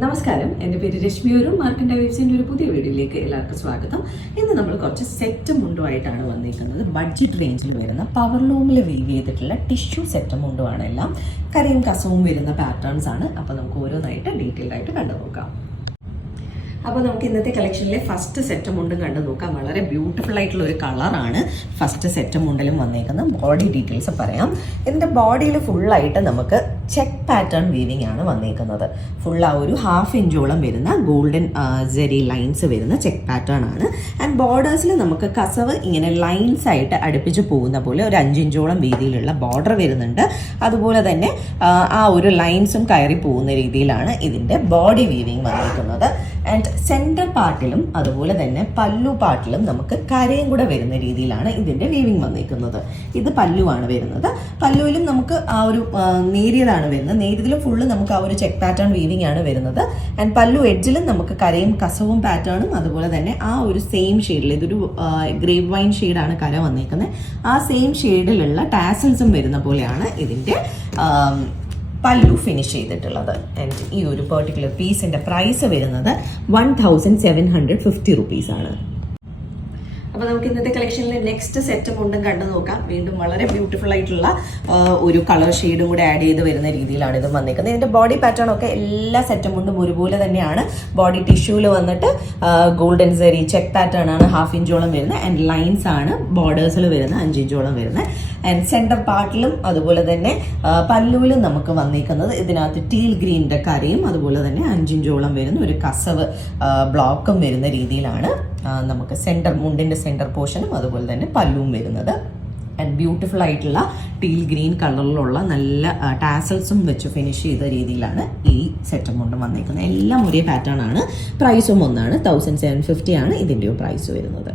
നമസ്കാരം, എൻ്റെ പേര് രശ്മിയൊരു മാർക്കൻ ഡൈവേഴ്സിൻ്റെ ഒരു പുതിയ വീഡിയോയിലേക്ക് എല്ലാവർക്കും സ്വാഗതം. ഇന്ന് നമ്മൾ കുറച്ച് സെറ്റ് മുണ്ടുമായിട്ടാണ് വന്നിരിക്കുന്നത്. ബഡ്ജറ്റ് റേഞ്ചിൽ വരുന്ന പവർ ലൂമിൽ വീവ് ചെയ്തിട്ടുള്ള ടിഷ്യൂ സെറ്റ് മുണ്ടുമാണ് എല്ലാം. കരയും കസവും വരുന്ന പാറ്റേൺസ് ആണ്. അപ്പോൾ നമുക്ക് ഓരോന്നായിട്ട് ഡീറ്റെയിൽഡ് ആയിട്ട് കണ്ടു നോക്കാം. അപ്പോൾ നമുക്ക് ഇന്നത്തെ കളക്ഷനിലെ ഫസ്റ്റ് സെറ്റ് മുണ്ടും കണ്ടു നോക്കാം. വളരെ ബ്യൂട്ടിഫുൾ ആയിട്ടുള്ള ഒരു കളറാണ് ഫസ്റ്റ് സെറ്റ് മുണ്ടിലും വന്നേക്കുന്നത്. ബോഡി ഡീറ്റെയിൽസ് പറയാം. ഇതിൻ്റെ ബോഡിയിൽ ഫുള്ളായിട്ട് നമുക്ക് ചെക്ക് പാറ്റേൺ വീവിംഗ് ആണ് വന്നേക്കുന്നത്. ഫുൾ ആ ഒരു 1/2 ഇഞ്ചോളം വരുന്ന ഗോൾഡൻ ജെറി ലൈൻസ് വരുന്ന ചെക്ക് പാറ്റേൺ ആണ്. ആൻഡ് ബോർഡേഴ്സിൽ നമുക്ക് കസവ് ഇങ്ങനെ ലൈൻസ് ആയിട്ട് അടുപ്പിച്ച് പോകുന്ന പോലെ ഒരു 5 ഇഞ്ചോളം വീതിയിലുള്ള ബോർഡർ വരുന്നുണ്ട്. അതുപോലെ തന്നെ ആ ഒരു ലൈൻസും കയറി പോകുന്ന രീതിയിലാണ് ഇതിൻ്റെ ബോഡി വീവിംഗ് വന്നേക്കുന്നത്. ആൻഡ് സെൻറ്റർ പാർട്ടിലും അതുപോലെ തന്നെ പല്ലു പാർട്ടിലും നമുക്ക് കരയും കൂടെ വരുന്ന രീതിയിലാണ് ഇതിൻ്റെ വീവിംഗ് വന്നേക്കുന്നത്. ഇത് പല്ലുവാണ് വരുന്നത്. പല്ലുവിലും നമുക്ക് ആ ഒരു നേരിയതാണ് വരുന്നത്. നേരിയതിലും ഫുള്ള് നമുക്ക് ആ ഒരു ചെക്ക് പാറ്റേൺ വീവിംഗ് ആണ് വരുന്നത്. ആൻഡ് പല്ലു എഡ്ജിലും നമുക്ക് കരയും കസവും പാറ്റേണും അതുപോലെ തന്നെ ആ ഒരു സെയിം ഷെയ്ഡിൽ, ഇതൊരു ഗ്രേപ്പ് വൈൻ ഷെയ്ഡാണ് കര വന്നേക്കുന്നത്. ആ സെയിം ഷെയ്ഡിലുള്ള ടാസൽസും വരുന്ന പോലെയാണ് ഇതിൻ്റെ പല്ലു ഫിനിഷ് ചെയ്തിട്ടുള്ളത്. ആൻഡ് ഈ ഒരു പെർട്ടിക്കുലർ പീസിൻ്റെ പ്രൈസ് വരുന്നത് 1750 റുപ്പീസാണ്. അപ്പോൾ നമുക്ക് ഇന്നത്തെ കളക്ഷനിലെ നെക്സ്റ്റ് സെറ്റ് മുണ്ടും കണ്ടു നോക്കാം. വീണ്ടും വളരെ ബ്യൂട്ടിഫുൾ ആയിട്ടുള്ള ഒരു കളർ ഷെയ്ഡും കൂടെ ആഡ് ചെയ്ത് വരുന്ന രീതിയിലാണ് ഇത് വന്നിരിക്കുന്നത്. ഇതിൻ്റെ ബോഡി പാറ്റേൺ ഒക്കെ എല്ലാ സെറ്റ് മുണ്ടും ഒരുപോലെ തന്നെയാണ്. ബോഡി ടിഷ്യൂവിൽ വന്നിട്ട് ഗോൾഡൻ സെറി ചെക്ക് പാറ്റേൺ ആണ് 1/2 ഇഞ്ചോളം വരുന്നത്. ആൻഡ് ലൈൻസ് ആണ് ബോർഡേഴ്സിൽ വരുന്ന 5 ഇഞ്ചോളം വരുന്നത്. ആൻഡ് സെൻറ്റർ പാർട്ടിലും അതുപോലെ തന്നെ പല്ലുവിലും നമുക്ക് വന്നിരിക്കുന്നത് ഇതിനകത്ത് ടീൽ ഗ്രീനിൻ്റെ കരയും അതുപോലെ തന്നെ 5 ഇഞ്ചോളം വരുന്ന ഒരു കസവ് ബ്ലോക്കും വരുന്ന രീതിയിലാണ് നമുക്ക് മുണ്ടിൻ്റെ സെൻറ്റർ പോർഷനും അതുപോലെ തന്നെ പല്ലുവും വരുന്നത്. ആൻഡ് ബ്യൂട്ടിഫുൾ ആയിട്ടുള്ള ടീൽ ഗ്രീൻ കളറിലുള്ള നല്ല ടാസൽസും വെച്ച് ഫിനിഷ് ചെയ്ത രീതിയിലാണ് ഈ സെറ്റ് മുണ്ടും വന്നിരിക്കുന്നത്. എല്ലാം ഒരേ പാറ്റേൺ ആണ്. പ്രൈസും ഒന്നാണ്. 1750 ആണ് ഇതിൻ്റെയും പ്രൈസ് വരുന്നത്.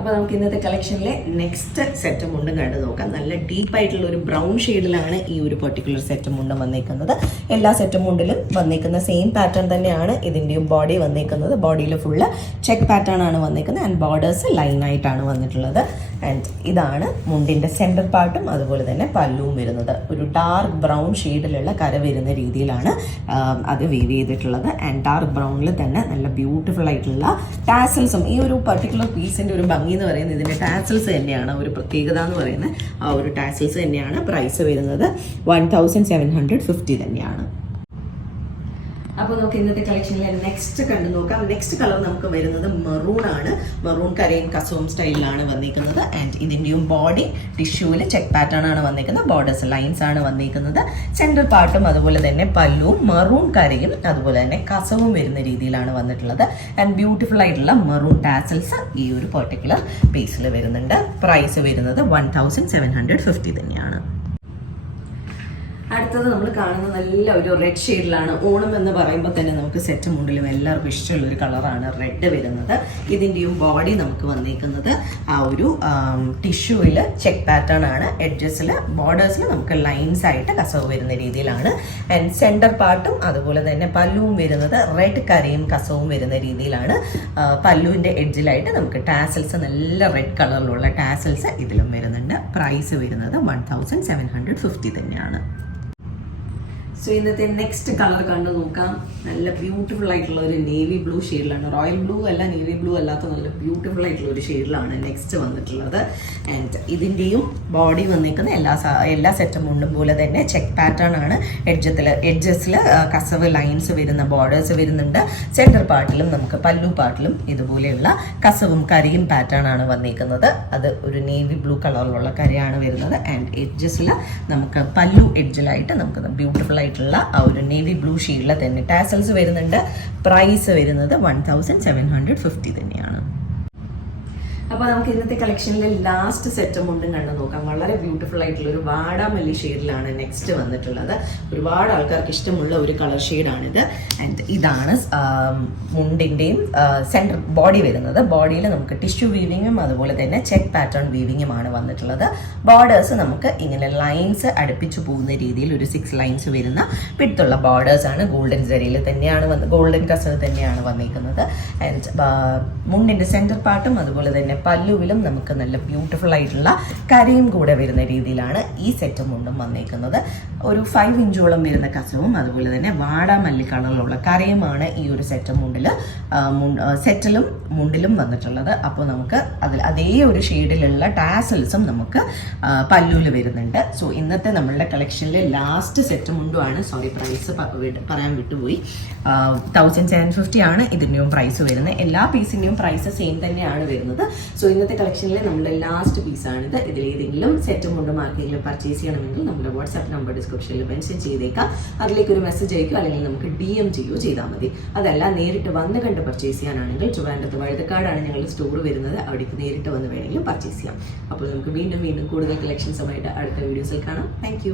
അപ്പോൾ നമുക്ക് ഇന്നത്തെ കളക്ഷനിലെ നെക്സ്റ്റ് സെറ്റ് മുണ്ടും കണ്ടു നോക്കാം. നല്ല ഡീപ്പായിട്ടുള്ള ഒരു ബ്രൗൺ ഷെയ്ഡിലാണ് ഈ ഒരു പെർട്ടിക്കുലർ സെറ്റ് മുണ്ടും വന്നേക്കുന്നത്. എല്ലാ സെറ്റ് മുണ്ടിലും വന്നേക്കുന്ന സെയിം പാറ്റേൺ തന്നെയാണ് ഇതിൻ്റെയും ബോഡി വന്നേക്കുന്നത്. ബോഡിയിൽ ഫുള്ള് ചെക്ക് പാറ്റേൺ ആണ് വന്നേക്കുന്നത്. ആൻഡ് ബോർഡേഴ്സ് ലൈനായിട്ടാണ് വന്നിട്ടുള്ളത്. ആൻഡ് ഇതാണ് മുണ്ടിൻ്റെ സെൻറ്റർ പാർട്ടും അതുപോലെ തന്നെ പല്ലുവും വരുന്നത്. ഒരു ഡാർക്ക് ബ്രൗൺ ഷെയ്ഡിലുള്ള കര വരുന്ന രീതിയിലാണ് അത് വീവ് ചെയ്തിട്ടുള്ളത്. ആൻഡ് ഡാർക്ക് ബ്രൗണിൽ തന്നെ നല്ല ബ്യൂട്ടിഫുൾ ആയിട്ടുള്ള ടാസൽസും, ഈ ഒരു പർട്ടിക്കുലർ പീസിൻ്റെ ഒരു ഭംഗി എന്ന് പറയുന്നത് ഇതിൻ്റെ ടാസൽസ് തന്നെയാണ്. ഒരു പ്രത്യേകത എന്ന് പറയുന്നത് ആ ഒരു ടാസൽസ് തന്നെയാണ്. പ്രൈസ് വരുന്നത് 1750 തന്നെയാണ്. അപ്പോൾ നമുക്ക് ഇന്നത്തെ കളക്ഷനിലെ നെക്സ്റ്റ് കണ്ടു നോക്കാം. നെക്സ്റ്റ് കളർ നമുക്ക് വരുന്നത് മെറൂൺ ആണ്. മെറൂൺ കരയും കസവും സ്റ്റൈലിലാണ് വന്നിരിക്കുന്നത്. ആൻഡ് ഇതിൻ്റെയും ബോഡി ടിഷ്യൂവിൽ ചെക്ക് പാറ്റേൺ ആണ് വന്നിരിക്കുന്നത്. ബോർഡേഴ്സ് ലൈൻസ് ആണ് വന്നിരിക്കുന്നത്. സെൻട്രൽ പാർട്ടും അതുപോലെ തന്നെ പല്ലുവും മെറൂൺ കരയും അതുപോലെ തന്നെ കസവും വരുന്ന രീതിയിലാണ് വന്നിട്ടുള്ളത്. ആൻഡ് ബ്യൂട്ടിഫുൾ ആയിട്ടുള്ള മെറൂൺ ടാസൽസ് ഈ ഒരു പെർട്ടിക്കുലർ പീസിൽ വരുന്നുണ്ട്. പ്രൈസ് വരുന്നത് 1750 തന്നെയാണ്. അടുത്തത് നമ്മൾ കാണുന്ന നല്ല ഒരു റെഡ് ഷെയ്ഡിലാണ്. ഓണം എന്ന് പറയുമ്പോൾ തന്നെ നമുക്ക് സെറ്റ് മുണ്ടിലും എല്ലാവർക്കും ഇഷ്ടമുള്ളൊരു കളറാണ് റെഡ് വരുന്നത്. ഇതിൻ്റെയും ബോഡി നമുക്ക് വന്നിരിക്കുന്നത് ആ ഒരു ടിഷ്യൂവിൽ ചെക്ക് പാറ്റേൺ ആണ്. എഡ്ജസിൽ ബോർഡേഴ്സിൽ നമുക്ക് ലൈൻസ് ആയിട്ട് കസവ് വരുന്ന രീതിയിലാണ്. ആൻഡ് സെൻറ്റർ പാർട്ടും അതുപോലെ തന്നെ പല്ലുവും വരുന്നത് റെഡ് കരയും കസവും വരുന്ന രീതിയിലാണ്. പല്ലുവിൻ്റെ എഡ്ജിലായിട്ട് നമുക്ക് ടാസൽസ്, നല്ല റെഡ് കളറിലുള്ള ടാസൽസ് ഇതിലും വരുന്നുണ്ട്. പ്രൈസ് വരുന്നത് 1750 തന്നെയാണ്. സോ ഇന്നത്തെ നെക്സ്റ്റ് കളർ കണ്ടു നോക്കാം. നല്ല ബ്യൂട്ടിഫുൾ ആയിട്ടുള്ള ഒരു നേവി ബ്ലൂ ഷെയ്ഡിലാണ്. റോയൽ ബ്ലൂ അല്ല, നേവി ബ്ലൂ അല്ലാത്ത നല്ല ബ്യൂട്ടിഫുൾ ആയിട്ടുള്ള ഒരു ഷെയ്ഡിലാണ് നെക്സ്റ്റ് വന്നിട്ടുള്ളത്. ആൻഡ് ഇതിൻ്റെയും ബോഡി വന്നിരിക്കുന്ന എല്ലാ സെറ്റും മുണ്ടും പോലെ തന്നെ ചെക്ക് പാറ്റേൺ ആണ്. എഡ്ജസിൽ കസവ് ലൈൻസ് വരുന്ന ബോർഡേഴ്സ് വരുന്നുണ്ട്. സെൻറ്റർ പാർട്ടിലും നമുക്ക് പല്ലു പാർട്ടിലും ഇതുപോലെയുള്ള കസവും കരയും പാറ്റേൺ ആണ് വന്നിരിക്കുന്നത്. അത് ഒരു നേവി ബ്ലൂ കളറിലുള്ള കരയാണ് വരുന്നത്. ആൻഡ് എഡ്ജസിൽ നമുക്ക് പല്ലു എഡ്ജിലായിട്ട് നമുക്ക് ബ്യൂട്ടിഫുൾ ആയിട്ടുള്ള ആ ഒരു നേവി ബ്ലൂ ഷെയ്ഡിൽ തന്നെ ടാസൽസ് വരുന്നുണ്ട്. പ്രൈസ് വരുന്നത് 1750 തന്നെയാണ്. അപ്പോൾ നമുക്ക് ഇന്നത്തെ കളക്ഷനിലെ ലാസ്റ്റ് സെറ്റ് മുണ്ടും കണ്ടു നോക്കാം. വളരെ ബ്യൂട്ടിഫുൾ ആയിട്ടുള്ള ഒരു വാടാമല്ലി ഷെയ്ഡിലാണ് നെക്സ്റ്റ് വന്നിട്ടുള്ളത്. ഒരുപാട് ആൾക്കാർക്ക് ഇഷ്ടമുള്ള ഒരു കളർ ഷെയ്ഡാണിത്. ആൻഡ് ഇതാണ് മുണ്ടിൻ്റെയും സെൻറ്റർ ബോഡി വരുന്നത്. ബോഡിയിൽ നമുക്ക് ടിഷ്യൂ വീവിങ്ങും അതുപോലെ തന്നെ ചെക്ക് പാറ്റേൺ വീവിങ്ങുമാണ് വന്നിട്ടുള്ളത്. ബോർഡേഴ്സ് നമുക്ക് ഇങ്ങനെ ലൈൻസ് അടുപ്പിച്ച് പോകുന്ന രീതിയിൽ ഒരു 6 ലൈൻസ് വരുന്ന പിടുത്തുള്ള ബോർഡേഴ്സ് ആണ്. ഗോൾഡൻ സെറിയിൽ തന്നെയാണ് ഗോൾഡൻ കസവ് തന്നെയാണ് വന്നിരിക്കുന്നത്. ആൻഡ് മുണ്ടിൻ്റെ സെൻറ്റർ പാർട്ടും അതുപോലെ തന്നെ പല്ലുവിലും നമുക്ക് നല്ല ബ്യൂട്ടിഫുൾ ആയിട്ടുള്ള കരയും കൂടെ വരുന്ന രീതിയിലാണ് ഈ സെറ്റ് മുണ്ടും വന്നേക്കുന്നത്. ഒരു 5 ഇഞ്ചോളം വരുന്ന കസവും അതുപോലെ തന്നെ വാടാമല്ലി കളറിലുള്ള കരയുമാണ് ഈ ഒരു സെറ്റിലും മുണ്ടിലും വന്നിട്ടുള്ളത്. അപ്പോൾ നമുക്ക് അതേ ഒരു ഷെയ്ഡിലുള്ള ടാസൽസും നമുക്ക് പല്ലുവിൽ വരുന്നുണ്ട്. സോ ഇന്നത്തെ നമ്മളുടെ കളക്ഷനിലെ ലാസ്റ്റ് സെറ്റ് മുണ്ടുമാണ്. സോറി, പ്രൈസ് പറയാൻ വിട്ടുപോയി. 1750 ആണ് ഇതിൻ്റെയും പ്രൈസ് വരുന്നത്. എല്ലാ പീസിൻ്റെയും പ്രൈസ് സെയിം തന്നെയാണ് വരുന്നത്. സോ ഇന്നത്തെ കളക്ഷനിലെ നമ്മുടെ ലാസ്റ്റ് പീസാണിത്. ഇതിലേതെങ്കിലും സെറ്റ് മുണ്ടും ആർക്കെങ്കിലും പർച്ചേസ് ചെയ്യണമെങ്കിൽ നമ്മുടെ വാട്സാപ്പ് നമ്പർ ഡിസ്ക്രിപ്ഷനിൽ മെൻഷൻ ചെയ്തേക്കാം. അതിലേക്ക് ഒരു മെസ്സേജ് അയക്കുക, അല്ലെങ്കിൽ നമുക്ക് DM ചെയ്യുകയോ ചെയ്താൽ മതി. അതല്ല നേരിട്ട് വന്ന് കണ്ട് പർച്ചേസ് ചെയ്യാനാണെങ്കിൽ ട്രിവാൻഡ്രത്ത് വഴുതക്കാടാണ് ഞങ്ങളുടെ സ്റ്റോർ വരുന്നത്. അവിടേക്ക് നേരിട്ട് വന്ന് വേണമെങ്കിലും പർച്ചേസ് ചെയ്യാം. അപ്പോൾ നമുക്ക് വീണ്ടും കൂടുതൽ കളക്ഷൻസുമായിട്ട് അടുത്ത വീഡിയോസിൽ കാണാം. താങ്ക്